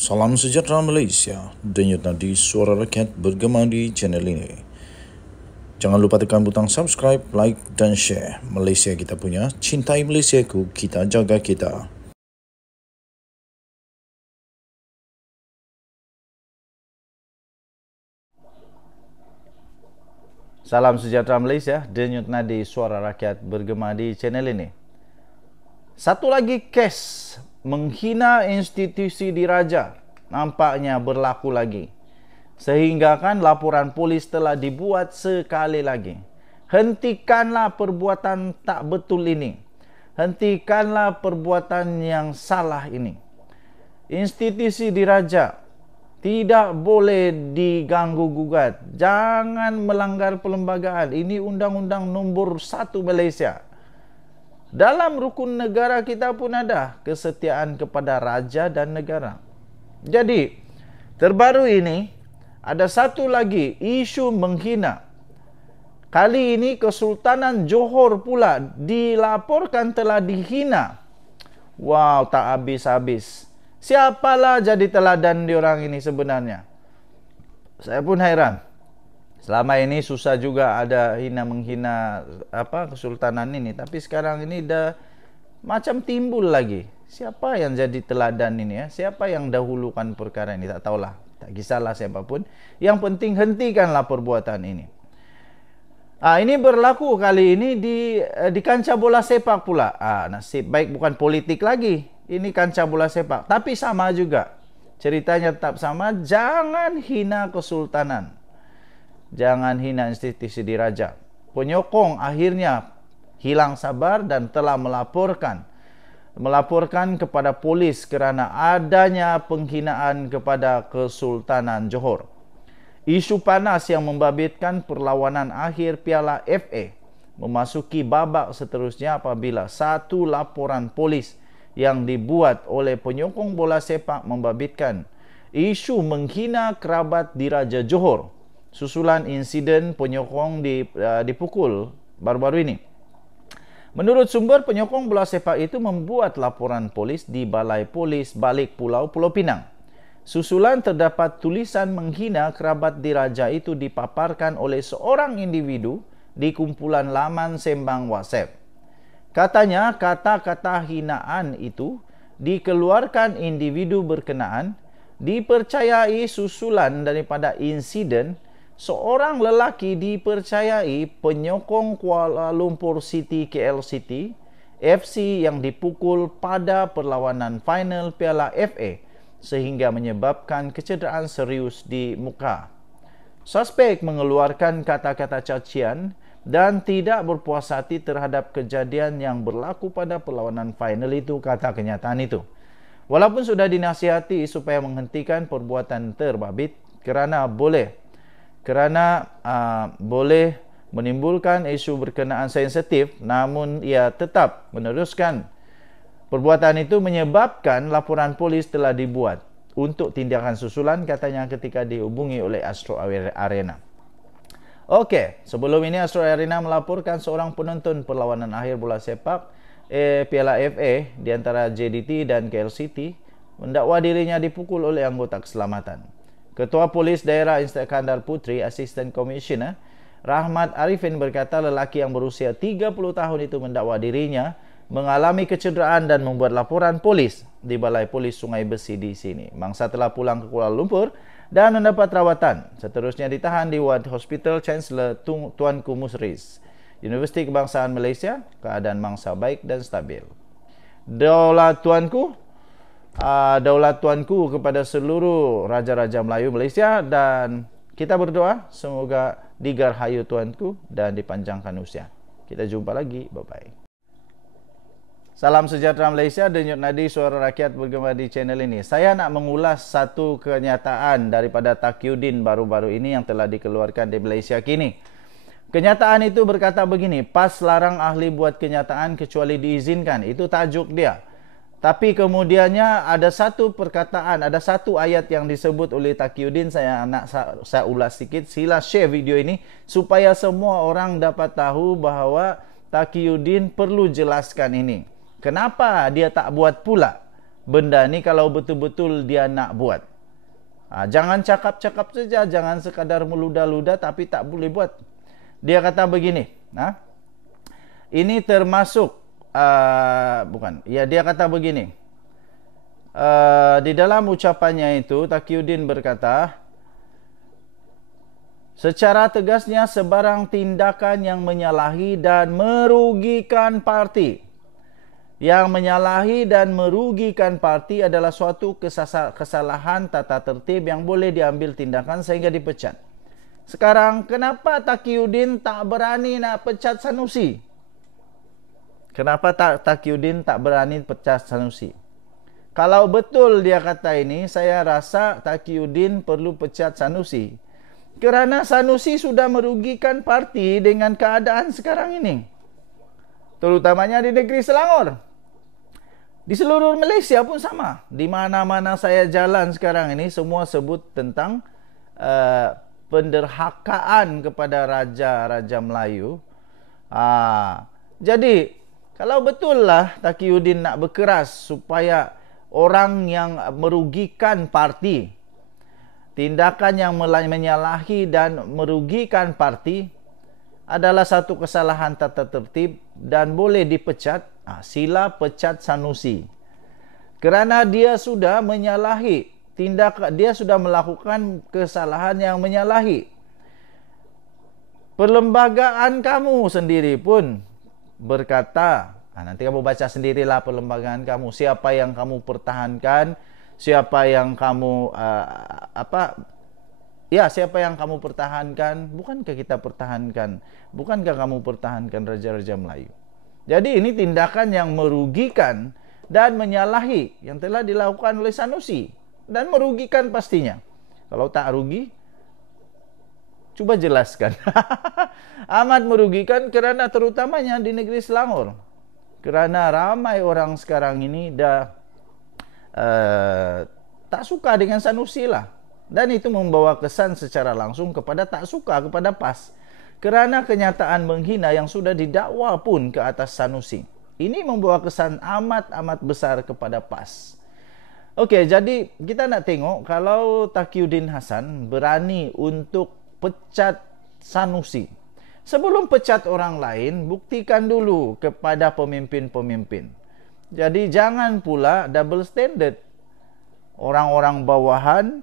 Salam sejahtera Malaysia, denyut nadi suara rakyat bergema di channel ini. Jangan lupa tekan butang subscribe, like dan share. Malaysia kita punya, cintai Malaysiaku, kita jaga kita. Salam sejahtera Malaysia, denyut nadi suara rakyat bergema di channel ini. Satu lagi kes menghina institusi diraja nampaknya berlaku lagi. Sehingga kan laporan polis telah dibuat sekali lagi. Hentikanlah perbuatan tak betul ini. Hentikanlah perbuatan yang salah ini. Institusi diraja tidak boleh diganggu gugat. Jangan melanggar perlembagaan. Ini Undang-Undang Nombor 1 Malaysia. Dalam rukun negara kita pun ada kesetiaan kepada raja dan negara. Jadi, terbaru ini ada satu lagi isu menghina. Kali ini Kesultanan Johor pula dilaporkan telah dihina. Wow, tak habis-habis. Siapalah jadi teladan diorang ini sebenarnya? Saya pun heran. Selama ini susah juga ada menghina kesultanan ini, tapi sekarang ini dah macam timbul lagi. Siapa yang jadi teladan ini ya? Siapa yang dahulukan perkara ini? Tak tahulah. Tak kisahlah siapapun. Yang penting hentikanlah perbuatan ini. Ini berlaku kali ini di kancah bola sepak pula. Nasib baik bukan politik lagi. Ini kancah bola sepak. Tapi sama juga. Ceritanya tetap sama. Jangan hina kesultanan. Jangan hina institusi diraja. Penyokong akhirnya hilang sabar dan telah melaporkan kepada polis kerana adanya penghinaan kepada Kesultanan Johor. Isu panas yang membabitkan perlawanan akhir Piala FA memasuki babak seterusnya apabila satu laporan polis yang dibuat oleh penyokong bola sepak membabitkan isu menghina kerabat diraja Johor susulan insiden penyokong dipukul baru-baru ini. Menurut sumber, penyokong bola sepak itu membuat laporan polis di Balai Polis Balik Pulau Pinang. Susulan terdapat tulisan menghina kerabat diraja itu dipaparkan oleh seorang individu di kumpulan laman sembang WhatsApp. Katanya kata-kata hinaan itu dikeluarkan individu berkenaan dipercayai susulan daripada insiden seorang lelaki dipercayai penyokong Kuala Lumpur City KL City FC yang dipukul pada perlawanan final Piala FA sehingga menyebabkan kecederaan serius di muka. Suspek mengeluarkan kata-kata cacian dan tidak berpuas hati terhadap kejadian yang berlaku pada perlawanan final itu, kata kenyataan itu. Walaupun sudah dinasihati supaya menghentikan perbuatan terbabit kerana boleh menimbulkan isu berkenaan sensitif, namun ia tetap meneruskan. Perbuatan itu menyebabkan laporan polis telah dibuat untuk tindakan susulan, katanya ketika dihubungi oleh Astro Arena. Okey, sebelum ini Astro Arena melaporkan seorang penonton perlawanan akhir bola sepak Piala FA di antara JDT dan KL City mendakwa dirinya dipukul oleh anggota keselamatan. Ketua Polis Daerah Iskandar Putri, Asisten Komisioner Rahmat Arifin berkata lelaki yang berusia 30 tahun itu mendakwa dirinya mengalami kecederaan dan membuat laporan polis di Balai Polis Sungai Besi di sini. Mangsa telah pulang ke Kuala Lumpur dan mendapat rawatan. Seterusnya ditahan di Ward Hospital Chancellor Tuanku Musris, Universiti Kebangsaan Malaysia. Keadaan mangsa baik dan stabil. Daulat Tuanku kepada seluruh raja-raja Melayu Malaysia, dan kita berdoa semoga digarhayu Tuanku dan dipanjangkan usia. Kita jumpa lagi. Bye-bye. Salam sejahtera Malaysia, denyut nadi suara rakyat bergema di channel ini. Saya nak mengulas satu kenyataan daripada Taqiyuddin baru-baru ini yang telah dikeluarkan di Malaysia kini. Kenyataan itu berkata begini, PAS larang ahli buat kenyataan kecuali diizinkan. Itu tajuk dia. Tapi kemudiannya ada satu perkataan, ada satu ayat yang disebut oleh Taqiyuddin. Saya ulas sikit. Sila share video ini supaya semua orang dapat tahu bahawa Taqiyuddin perlu jelaskan ini. Kenapa dia tak buat pula benda ni kalau betul-betul dia nak buat. Jangan cakap-cakap saja, jangan sekadar meludah-ludah tapi tak boleh buat. Dia kata begini, ini termasuk dia kata begini. Di dalam ucapannya itu Taqiyuddin berkata, secara tegasnya sebarang tindakan yang menyalahi dan merugikan parti. Yang menyalahi dan merugikan parti adalah suatu kesalahan tata tertib yang boleh diambil tindakan sehingga dipecat. Sekarang, kenapa Taqiyuddin tak berani nak pecat Sanusi? Kenapa Taqiyuddin tak berani pecat Sanusi? Kalau betul dia kata ini, saya rasa Taqiyuddin perlu pecat Sanusi. Kerana Sanusi sudah merugikan parti dengan keadaan sekarang ini. Terutamanya di negeri Selangor. Di seluruh Malaysia pun sama. Di mana-mana saya jalan sekarang ini, semua sebut tentang penderhakaan kepada Raja Melayu. Jadi, kalau betul lah Taqiyuddin nak berkeras supaya orang yang merugikan parti, tindakan yang menyalahi dan merugikan parti adalah satu kesalahan tata tertib dan boleh dipecat, sila pecat Sanusi. Kerana dia sudah menyalahi dia sudah melakukan kesalahan yang menyalahi. Perlembagaan kamu sendiri pun berkata, nanti kamu baca sendirilah perlembagaan kamu, siapa yang kamu pertahankan, siapa yang kamu siapa yang kamu pertahankan, bukankah kita pertahankan, bukankah kamu pertahankan Raja-Raja Melayu. Jadi ini tindakan yang merugikan dan menyalahi yang telah dilakukan oleh Sanusi. Dan merugikan pastinya. Kalau tak rugi, cuba jelaskan. Amat merugikan kerana terutamanya di negeri Selangor. Kerana ramai orang sekarang ini dah tak suka dengan Sanusi lah. Dan itu membawa kesan secara langsung kepada tak suka kepada PAS. Kerana kenyataan menghina yang sudah didakwa pun ke atas Sanusi. Ini membawa kesan amat besar kepada PAS. Okey, jadi kita nak tengok kalau Taqiyuddin Hasan berani untuk pecat Sanusi. Sebelum pecat orang lain, buktikan dulu kepada pemimpin-pemimpin. Jadi jangan pula double standard. Orang-orang bawahan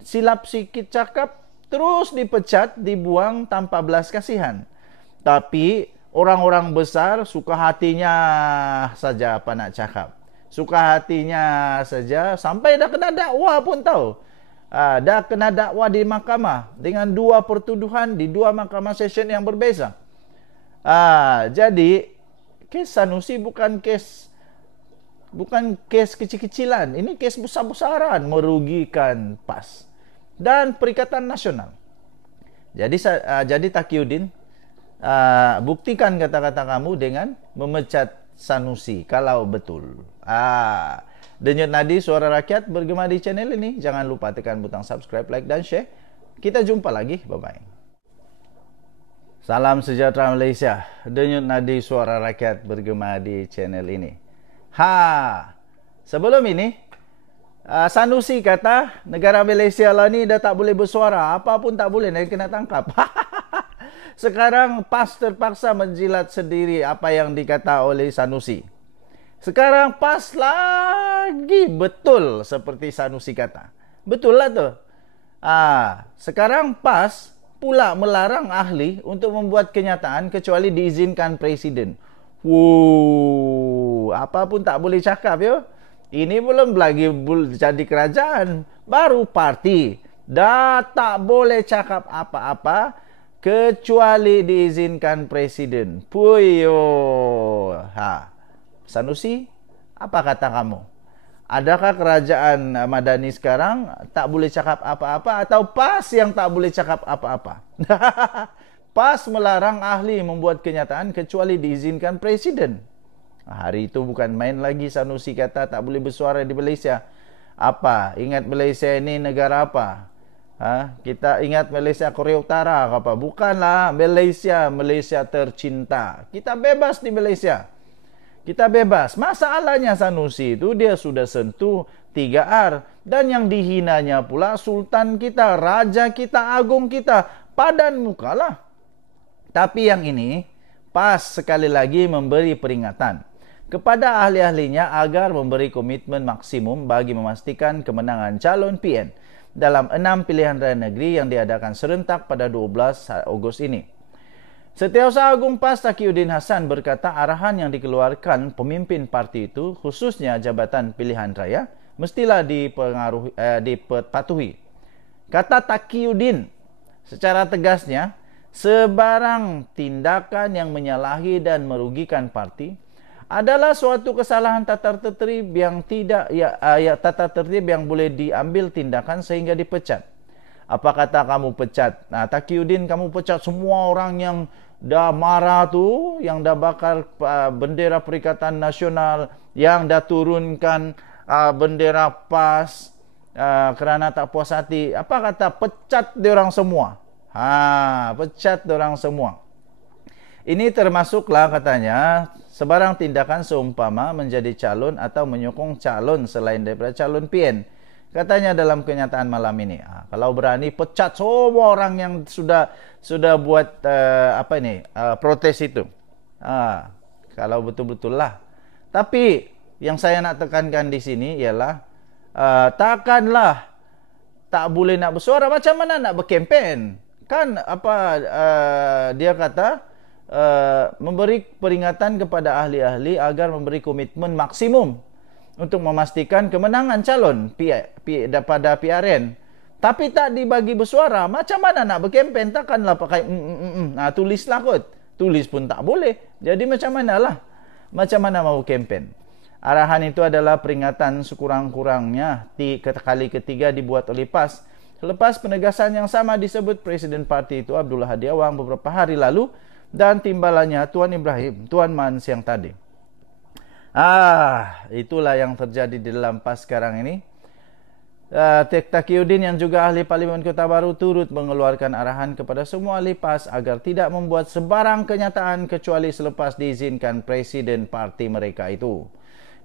silap sikit cakap, terus dipecat, dibuang tanpa belas kasihan. Tapi orang-orang besar suka hatinya saja apa nak cakap. Suka hatinya saja sampai dah kena dakwa pun tahu. Dah kena dakwa di mahkamah dengan 2 pertuduhan di 2 mahkamah session yang berbeza. Jadi kes Sanusi bukan kes kecil-kecilan. Ini kes besar-besaran merugikan PAS dan Perikatan Nasional. Jadi Taqiyuddin, buktikan kata-kata kamu dengan memecat Sanusi kalau betul. Denyut Nadi Suara Rakyat bergema di channel ini. Jangan lupa tekan butang subscribe, like dan share. Kita jumpa lagi. Bye-bye. Salam sejahtera Malaysia. Denyut Nadi Suara Rakyat bergema di channel ini. Sebelum ini Sanusi kata negara Malaysia lah ni dah tak boleh bersuara. Apa pun tak boleh, nak kena tangkap. Sekarang PAS terpaksa menjilat sendiri apa yang dikata oleh Sanusi. Sekarang PAS lagi betul seperti Sanusi kata. Betul lah tu. Sekarang PAS pula melarang ahli untuk membuat kenyataan kecuali diizinkan Presiden. Apa pun tak boleh cakap ya. Ini belum lagi jadi kerajaan. Baru parti. Dah tak boleh cakap apa-apa kecuali diizinkan Presiden. Sanusi, apa kata kamu? Adakah kerajaan Madani sekarang tak boleh cakap apa-apa atau PAS yang tak boleh cakap apa-apa? PAS melarang ahli membuat kenyataan kecuali diizinkan Presiden. Hari itu bukan main lagi Sanusi kata tak boleh bersuara di Malaysia. Apa? Ingat Malaysia ini negara apa? Kita ingat Malaysia Korea Utara ke apa? Bukanlah Malaysia tercinta. Kita bebas di Malaysia. Kita bebas. Masalahnya Sanusi itu dia sudah sentuh 3R. Dan yang dihinanya pula sultan kita, raja kita, agung kita. Padan mukalah. Tapi yang ini pas sekali lagi memberi peringatan kepada ahli-ahlinya agar memberi komitmen maksimum bagi memastikan kemenangan calon PN dalam 6 pilihan raya negeri yang diadakan serentak pada 12 Ogos ini. Setiausaha Agung PAS Taqiyuddin Hasan berkata arahan yang dikeluarkan pemimpin parti itu, khususnya jabatan pilihan raya, mestilah dipatuhi. Kata Taqiyuddin secara tegasnya, sebarang tindakan yang menyalahi dan merugikan parti adalah suatu kesalahan tata tertib yang tata tertib yang boleh diambil tindakan sehingga dipecat. Apa kata kamu pecat? Nah, Taqiyuddin, kamu pecat semua orang yang dah marah tu, yang dah bakar bendera Perikatan Nasional, yang dah turunkan bendera PAS kerana tak puas hati. Apa kata? Pecat diorang semua. Pecat diorang semua. Ini termasuklah katanya sebarang tindakan seumpama menjadi calon atau menyokong calon selain daripada calon PN. Katanya dalam kenyataan malam ini, kalau berani pecat semua orang yang sudah buat protes itu. Kalau betul-betul lah. Tapi yang saya nak tekankan di sini ialah takkanlah tak boleh nak bersuara, macam mana nak berkempen? Kan dia kata memberi peringatan kepada ahli-ahli agar memberi komitmen maksimum untuk memastikan kemenangan calon pada PRN. Tapi tak dibagi bersuara. Macam mana nak berkempen? Takkanlah pakai tulislah kot. Tulis pun tak boleh. Jadi macam manalah? Macam mana mau kempen? Arahan itu adalah peringatan sekurang-kurangnya kali ketiga dibuat oleh PAS. Selepas penegasan yang sama disebut Presiden Parti itu Abdullah Hadi Awang beberapa hari lalu dan timbalannya Tuan Ibrahim, Tuan Man siang tadi. Itulah yang terjadi di dalam PAS sekarang ini. Taqiyuddin yang juga ahli Parlimen Kota Baru turut mengeluarkan arahan kepada semua ahli PAS agar tidak membuat sebarang kenyataan kecuali selepas diizinkan Presiden parti mereka itu.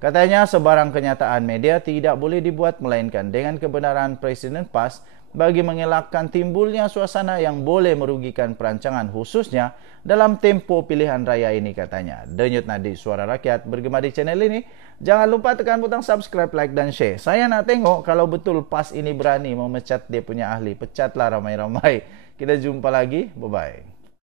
Katanya sebarang kenyataan media tidak boleh dibuat melainkan dengan kebenaran Presiden PAS bagi mengelakkan timbulnya suasana yang boleh merugikan perancangan khususnya dalam tempo pilihan raya ini, katanya. Denyut nadi suara rakyat bergema di channel ini. Jangan lupa tekan butang subscribe, like dan share. Saya nak tengok kalau betul PAS ini berani memecat dia punya ahli. Pecatlah ramai-ramai. Kita jumpa lagi. Bye-bye.